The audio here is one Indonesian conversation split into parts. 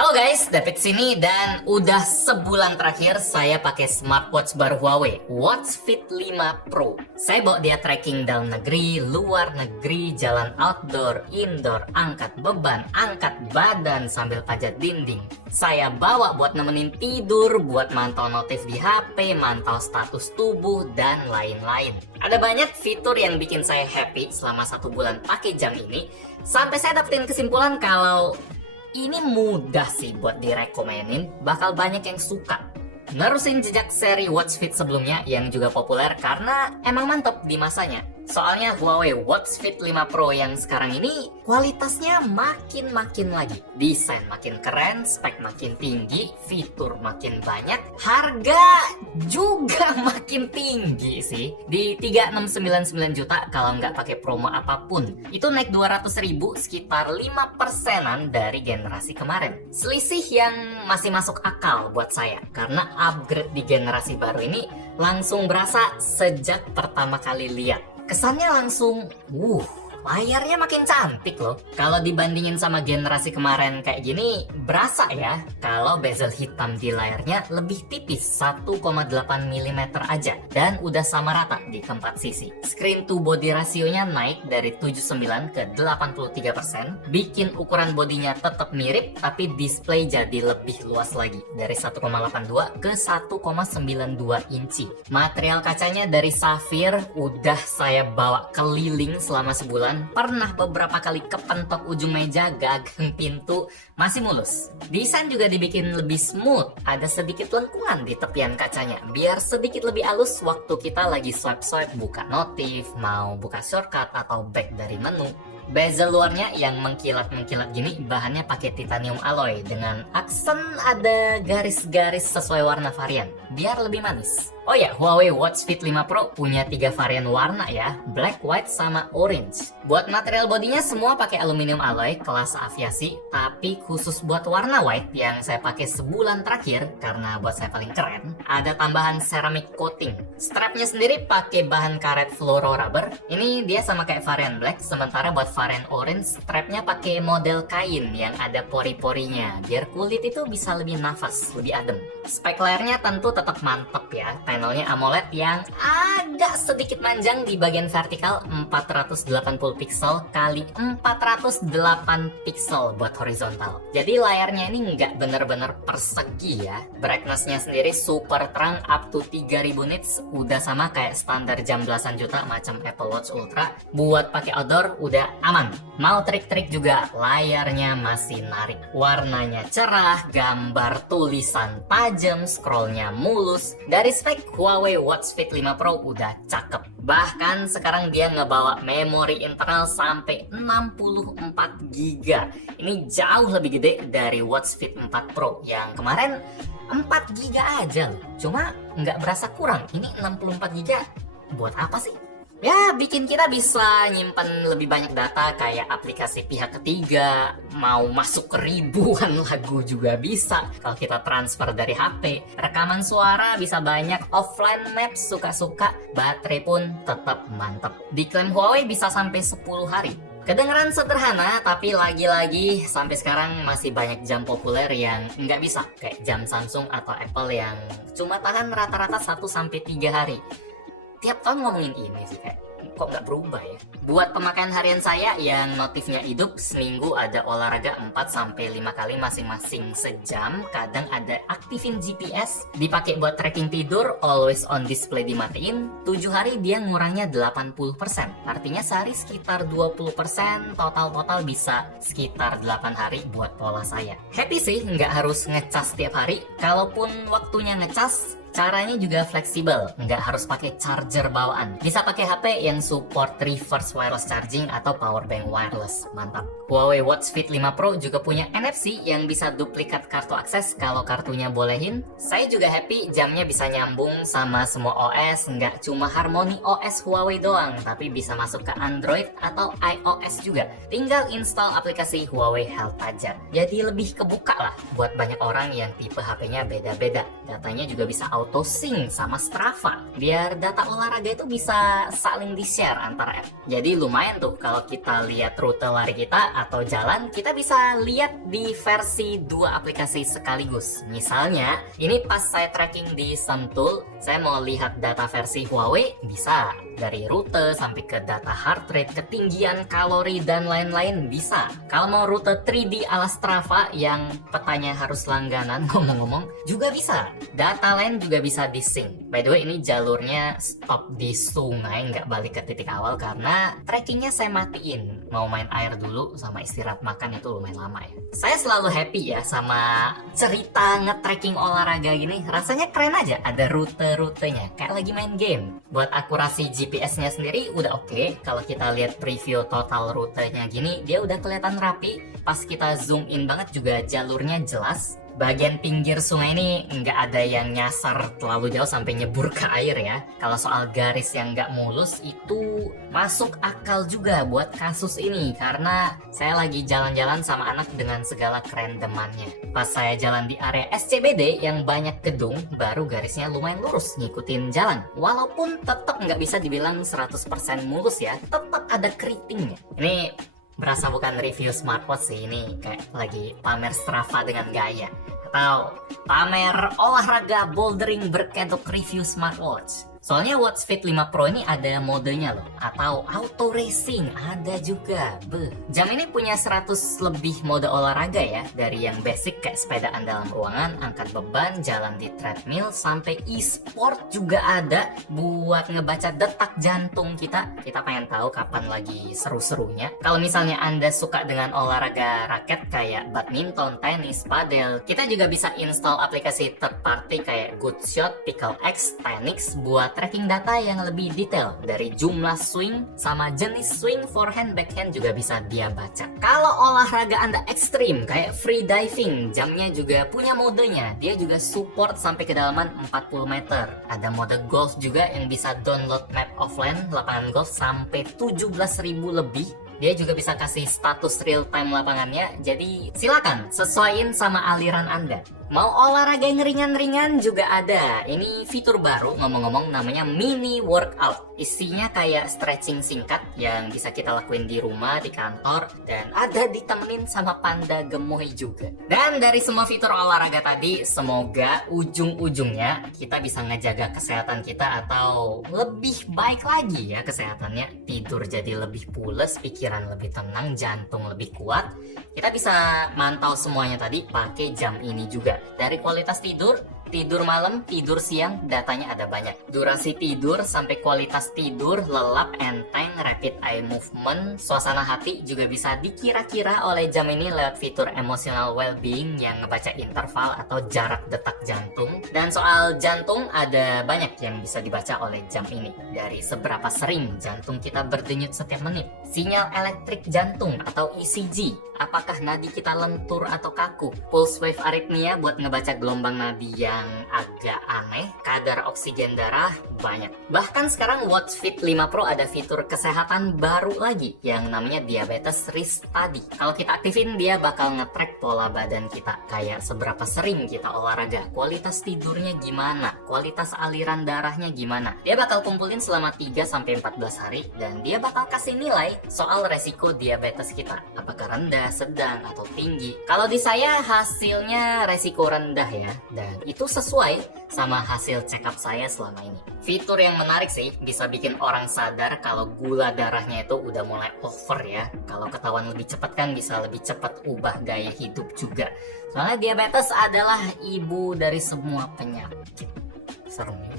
Halo guys, David sini dan udah sebulan terakhir saya pakai smartwatch baru Huawei, Watch Fit 5 Pro. Saya bawa dia tracking dalam negeri, luar negeri, jalan outdoor, indoor, angkat beban, angkat badan sambil pajat dinding. Saya bawa buat nemenin tidur, buat mantau notif di HP, mantau status tubuh, dan lain-lain. Ada banyak fitur yang bikin saya happy selama 1 bulan pakai jam ini, sampai saya dapetin kesimpulan kalau ini mudah sih buat direkomenin, bakal banyak yang suka. Nerusin jejak seri Watch Fit sebelumnya yang juga populer karena emang mantep di masanya. Soalnya Huawei Watch Fit 5 Pro yang sekarang ini kualitasnya makin lagi. Desain makin keren, spek makin tinggi, fitur makin banyak, harga juga makin tinggi sih. Di 3699 juta kalau nggak pakai promo apapun. Itu naik 200.000, sekitar 5%-an dari generasi kemarin. Selisih yang masih masuk akal buat saya karena upgrade di generasi baru ini langsung berasa sejak pertama kali lihat. Kesannya langsung, layarnya makin cantik loh. Kalau dibandingin sama generasi kemarin kayak gini, berasa ya kalau bezel hitam di layarnya lebih tipis 1,8 mm aja dan udah sama rata di keempat sisi. Screen to body rasionya naik dari 79 ke 83%, bikin ukuran bodinya tetap mirip tapi display jadi lebih luas lagi dari 1,82 ke 1,92 inci. Material kacanya dari safir, udah saya bawa keliling selama sebulan. Pernah beberapa kali kepentok ujung meja, gagang pintu, masih mulus. Desain juga dibikin lebih smooth, ada sedikit lengkungan di tepian kacanya, biar sedikit lebih halus waktu kita lagi swipe-swipe buka notif, mau buka shortcut atau back dari menu. Bezel luarnya yang mengkilat-mengkilat gini bahannya pakai titanium alloy dengan aksen ada garis-garis sesuai warna varian, biar lebih manis. Oh ya, Huawei Watch Fit 5 Pro punya 3 varian warna ya, black, white, sama orange. Buat material bodinya semua pakai aluminium alloy kelas aviasi, tapi khusus buat warna white yang saya pakai sebulan terakhir karena buat saya paling keren, ada tambahan ceramic coating. Strapnya sendiri pakai bahan karet fluoro rubber. Ini dia sama kayak varian black, sementara buat varian orange strapnya pakai model kain yang ada pori-porinya, biar kulit itu bisa lebih nafas, lebih adem. Spek layarnya tentu tetap mantep ya. Panelnya AMOLED yang agak sedikit manjang di bagian vertikal, 480 pixel kali 408 pixel buat horizontal. Jadi layarnya ini nggak bener-bener persegi ya. Brightness-nya sendiri super terang up to 3000 nits, udah sama kayak standar jam belasan juta macam Apple Watch Ultra. Buat pakai outdoor udah aman. Mau trik-trik juga, layarnya masih narik. Warnanya cerah, gambar tulisan tajam, scrollnya mulus. Dari spek Huawei Watch Fit 5 Pro udah cakep. Bahkan sekarang dia ngebawa memori internal sampai 64 GB. Ini jauh lebih gede dari Watch Fit 4 Pro yang kemarin 4 GB aja loh. Cuma nggak berasa kurang. Ini 64 GB. Buat apa sih? Ya, bikin kita bisa nyimpan lebih banyak data kayak aplikasi pihak ketiga, mau masuk ke ribuan lagu juga bisa kalau kita transfer dari HP. Rekaman suara bisa banyak, offline maps suka-suka, baterai pun tetap mantap. Diklaim Huawei bisa sampai 10 hari. Kedengeran sederhana, tapi lagi-lagi sampai sekarang masih banyak jam populer yang nggak bisa, kayak jam Samsung atau Apple yang cuma tahan rata-rata 1-3 hari. Tiap tahun ngomongin ini sih, kayak kok nggak berubah ya. Buat pemakaian harian saya yang notifnya hidup, seminggu ada olahraga 4-5 kali masing-masing sejam. Kadang ada aktifin GPS, dipakai buat tracking tidur, always on display dimatiin. 7 hari dia ngurangnya 80%. Artinya sehari sekitar 20%, total bisa sekitar 8 hari buat pola saya. Happy sih, nggak harus ngecas tiap hari. Kalaupun waktunya ngecas, caranya juga fleksibel, nggak harus pakai charger bawaan. Bisa pakai HP yang support reverse wireless charging atau power bank wireless. Mantap. Huawei Watch Fit 5 Pro juga punya NFC yang bisa duplikat kartu akses kalau kartunya bolehin. Saya juga happy jamnya bisa nyambung sama semua OS, nggak cuma Harmony OS Huawei doang, tapi bisa masuk ke Android atau iOS juga. Tinggal install aplikasi Huawei Health aja. Jadi lebih kebuka lah buat banyak orang yang tipe HP-nya beda-beda. Datanya juga bisa auto auto sync sama Strava biar data olahraga itu bisa saling di-share antar app. Jadi lumayan tuh kalau kita lihat rute lari kita atau jalan, kita bisa lihat di versi dua aplikasi sekaligus. Misalnya, ini pas saya tracking di Sentul, saya mau lihat data versi Huawei, bisa. Dari rute sampai ke data heart rate, ketinggian, kalori, dan lain-lain bisa. Kalau mau rute 3D ala Strava yang petanya harus langganan, ngomong-ngomong, juga bisa. Data lain juga bisa di-sync. By the way, ini jalurnya stop di sungai, nggak balik ke titik awal karena trackingnya saya matiin. Mau main air dulu sama istirahat makan itu lumayan lama ya. Saya selalu happy ya sama cerita nge-tracking olahraga gini. Rasanya keren aja, ada rute-rutenya, kayak lagi main game. Buat akurasi GPS-nya sendiri udah oke. Kalau kita lihat preview total rutenya gini, dia udah kelihatan rapi. Pas kita zoom in banget juga jalurnya jelas. Bagian pinggir sungai ini nggak ada yang nyasar terlalu jauh sampai nyebur ke air ya. Kalau soal garis yang nggak mulus itu masuk akal juga buat kasus ini. Karena saya lagi jalan-jalan sama anak dengan segala kerendemannya. Pas saya jalan di area SCBD yang banyak gedung, baru garisnya lumayan lurus ngikutin jalan. Walaupun tetap nggak bisa dibilang 100% mulus ya, tetap ada keritingnya. Ini berasa bukan review smartwatch sih, ini kayak lagi pamer Strava dengan gaya atau pamer olahraga bouldering berkedok review smartwatch. Soalnya Watch Fit 5 Pro ini ada modenya loh, atau auto racing ada juga. Jam ini punya 100 lebih mode olahraga ya, dari yang basic kayak sepedaan dalam ruangan, angkat beban, jalan di treadmill, sampai e-sport juga ada buat ngebaca detak jantung kita. Kita pengen tahu kapan lagi seru-serunya. Kalau misalnya Anda suka dengan olahraga raket kayak badminton, tenis, padel, kita juga bisa install aplikasi third party kayak Goodshot, PickleX, Tenix buat tracking data yang lebih detail dari jumlah swing sama jenis swing, forehand, backhand juga bisa dia baca. Kalau olahraga Anda ekstrim kayak free diving, jamnya juga punya modenya. Dia juga support sampai kedalaman 40 meter. Ada mode golf juga yang bisa download map offline lapangan golf sampai 17.000 lebih. Dia juga bisa kasih status real time lapangannya. Jadi silakan sesuaiin sama aliran Anda. Mau olahraga yang ringan-ringan juga ada. Ini fitur baru ngomong-ngomong namanya mini workout. Isinya kayak stretching singkat yang bisa kita lakuin di rumah, di kantor, dan ada ditemenin sama panda gemoy juga. Dan dari semua fitur olahraga tadi, semoga ujung-ujungnya kita bisa ngejaga kesehatan kita atau lebih baik lagi ya kesehatannya. Tidur jadi lebih pules, pikiran lebih tenang, jantung lebih kuat. Kita bisa mantau semuanya tadi pakai jam ini juga. Dari kualitas tidur malam, tidur siang, datanya ada banyak. Durasi tidur sampai kualitas tidur, lelap, enteng, rapid eye movement, suasana hati juga bisa dikira-kira oleh jam ini lewat fitur emotional well-being yang ngebaca interval atau jarak detak jantung. Dan soal jantung ada banyak yang bisa dibaca oleh jam ini. Dari seberapa sering jantung kita berdenyut setiap menit, sinyal elektrik jantung atau ECG, apakah nadi kita lentur atau kaku, pulse wave arrhythmia buat ngebaca gelombang nadi yang agak aneh, kadar oksigen darah, banyak. Bahkan sekarang Watch Fit 5 Pro ada fitur kesehatan baru lagi yang namanya Diabetes Risk Study. Kalau kita aktifin, dia bakal nge-track pola badan kita, kayak seberapa sering kita olahraga, kualitas tidurnya gimana, kualitas aliran darahnya gimana. Dia bakal kumpulin selama 3-14 hari dan dia bakal kasih nilai soal resiko diabetes kita, apakah rendah, sedang, atau tinggi. Kalau di saya hasilnya resiko rendah ya, dan itu sesuai sama hasil check up saya selama ini. Fitur yang menarik sih, bisa bikin orang sadar kalau gula darahnya itu udah mulai over ya. Kalau ketahuan lebih cepat kan bisa lebih cepat ubah gaya hidup juga. Soalnya diabetes adalah ibu dari semua penyakit. Serem ya.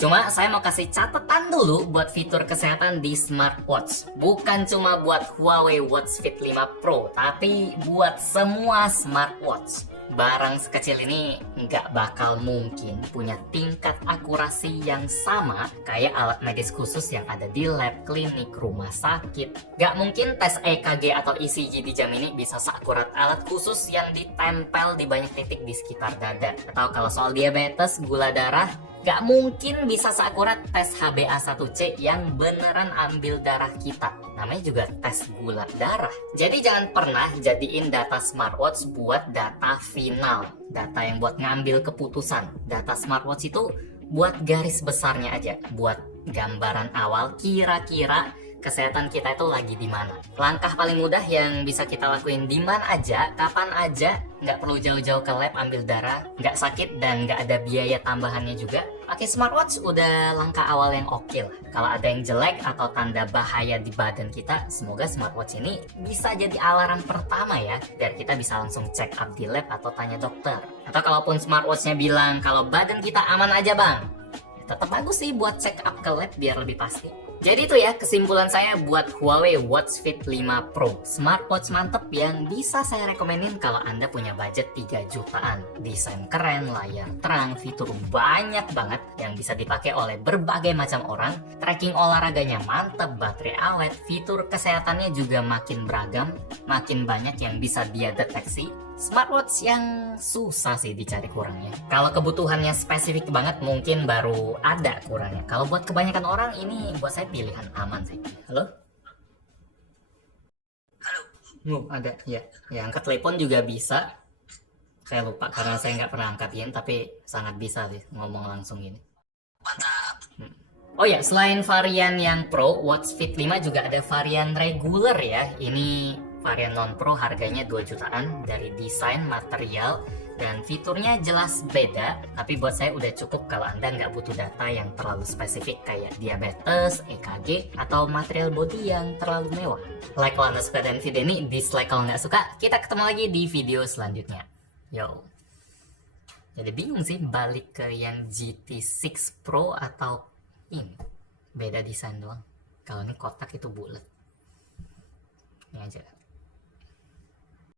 Cuma saya mau kasih catatan dulu buat fitur kesehatan di smartwatch. Bukan cuma buat Huawei Watch Fit 5 Pro, tapi buat semua smartwatch. Barang sekecil ini nggak bakal mungkin punya tingkat akurasi yang sama kayak alat medis khusus yang ada di lab, klinik, rumah sakit. Nggak mungkin tes EKG atau ECG di jam ini bisa seakurat alat khusus yang ditempel di banyak titik di sekitar dada. Atau kalau soal diabetes, gula darah, Gak mungkin bisa seakurat tes HbA1c yang beneran ambil darah kita. Namanya juga tes gula darah. Jadi jangan pernah jadiin data smartwatch buat data final. Data yang buat ngambil keputusan. Data smartwatch itu buat garis besarnya aja. Buat gambaran awal kira-kira kesehatan kita itu lagi di mana. Langkah paling mudah yang bisa kita lakuin di mana aja, kapan aja, nggak perlu jauh-jauh ke lab ambil darah, nggak sakit dan nggak ada biaya tambahannya juga. Pakai smartwatch udah langkah awal yang oke lah. Kalau ada yang jelek atau tanda bahaya di badan kita, semoga smartwatch ini bisa jadi alarm pertama ya, biar kita bisa langsung check up di lab atau tanya dokter. Atau kalaupun smartwatchnya bilang kalau badan kita aman aja bang, tetap bagus sih buat check up ke lab biar lebih pasti. Jadi itu ya kesimpulan saya buat Huawei Watch Fit 5 Pro. Smartwatch mantep yang bisa saya rekomenin kalau Anda punya budget 3 jutaan. Desain keren, layar terang, fitur banyak banget yang bisa dipakai oleh berbagai macam orang. Tracking olahraganya mantep, baterai awet, fitur kesehatannya juga makin beragam, makin banyak yang bisa dia deteksi. Smartwatch yang susah sih dicari kurangnya. Kalau kebutuhannya spesifik banget mungkin baru ada kurangnya. Kalau buat kebanyakan orang ini buat saya pilihan aman sih. Halo? Halo? Ada ya. Ya angkat telepon juga bisa. Saya lupa karena saya nggak pernah angkatin, tapi sangat bisa sih ngomong langsung ini. Mantap. Oh ya, selain varian yang Pro, Watch Fit 5 juga ada varian regular ya. Ini varian non-pro harganya 2 jutaan. Dari desain, material, dan fiturnya jelas beda. Tapi buat saya udah cukup kalau Anda nggak butuh data yang terlalu spesifik kayak diabetes, EKG, atau material body yang terlalu mewah. Like kalau Anda suka dengan video ini, dislike kalau nggak suka. Kita ketemu lagi di video selanjutnya. Yo. Jadi bingung sih balik ke yang GT6 Pro atau ini. Beda desain doang. Kalau ini kotak itu bulat. Ini aja.